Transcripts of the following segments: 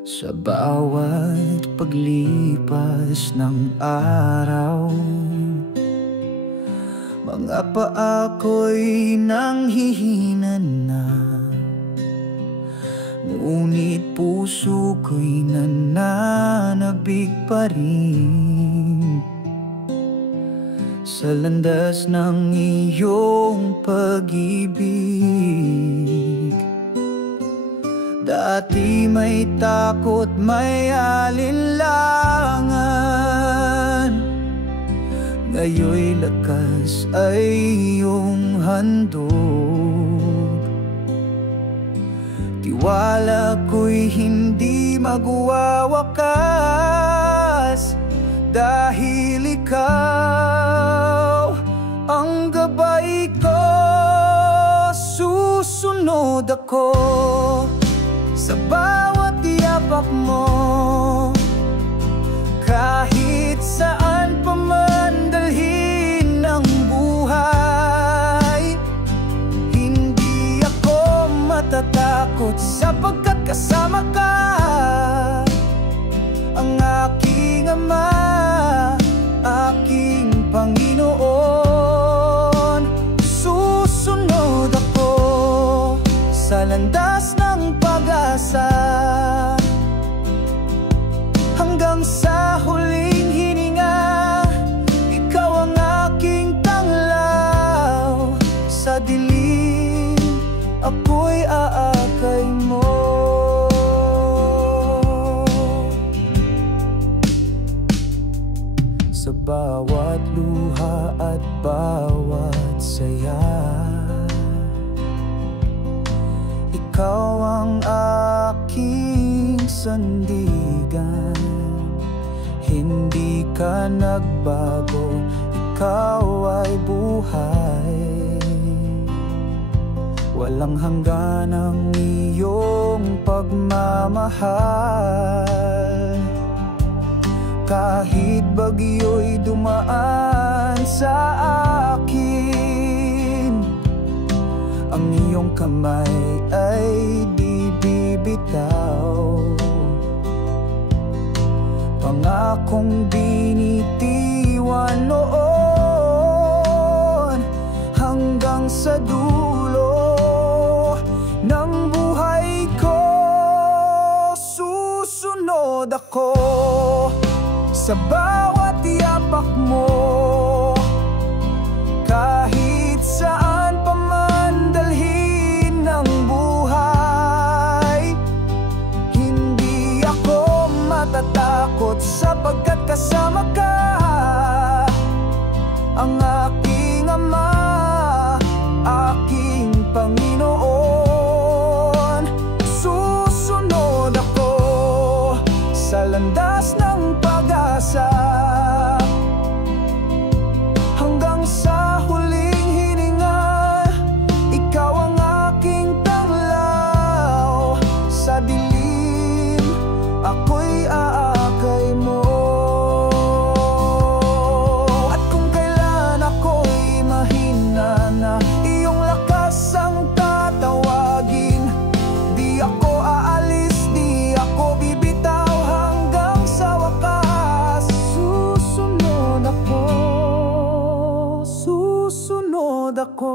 Sa bawat paglipas ng araw, mga paa ko'y nanghihina na, ngunit puso ko'y nananabik pa rin sa landas ng iyong pag-ibig. Dati may takot, may alinlangan, ngayon'y lakas ay iyong handog. Tiwala ko'y hindi magwawakas, dahil ikaw ang gabay ko. Susunod ako sa bawat yapak mo, kahit saan pa man dalhin ng buhay. Hindi ako matatakot sapagkat kasama ka, ang aking Ama, aking Panginoon. Susunod ako sa landas ng pag-asa, hanggang sa huling hininga. Ikaw ang aking tanglaw, sa dilim ako'y aakay mo. Sa bawat luha at bawat saya, ikaw ang aking sandigan. Hindi ka nagbago, ikaw ay buhay. Walang hanggan ang iyong pagmamahal. Kahit bagyo'y dumaan sa akin, ang iyong kamay ay di bibitaw. Pangakong binitiwan noon, hanggang sa dulo ng buhay ko. Susunod ako sa bawat yapak mo, kahit saan pa man dalhin ng buhay. Hindi ako matatakot sapagkat kasama ka, ang aking Ama, aking Panginoon. Susunod ako sa landas ng pag-asa, hanggang sa huling hininga. Ikaw ang aking tanglaw, sa dilim ako'y aakay mo. At kung kailan ako'y mahina na, iyong lakas ang tatawagin. Di ako aalis, di ako bibitaw, hanggang sa wakas. Susunod ako, susunod ako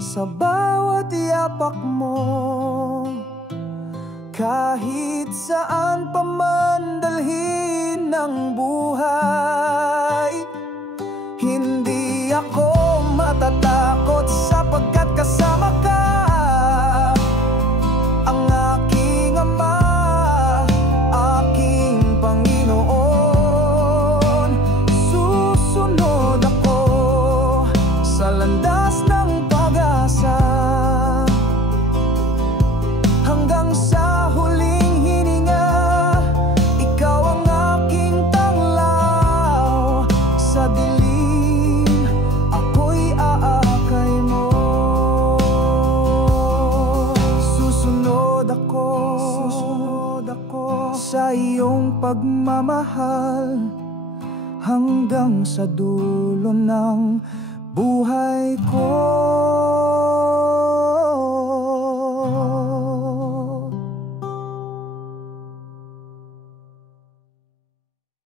sa bawat yapak mo, kahit saan pa man dalhin ng buhay. Hindi ako matatakot sapagkat kasama ka, ang aking Ama, aking Panginoon. Susunod ako sa landas ng pag-asa, hanggang sa huling hininga. Ikaw ang aking tanglaw, sa dilim ako'y aakay mo. Susunod ako sa iyong pagmamahal, hanggang sa dulo ng buhay ko.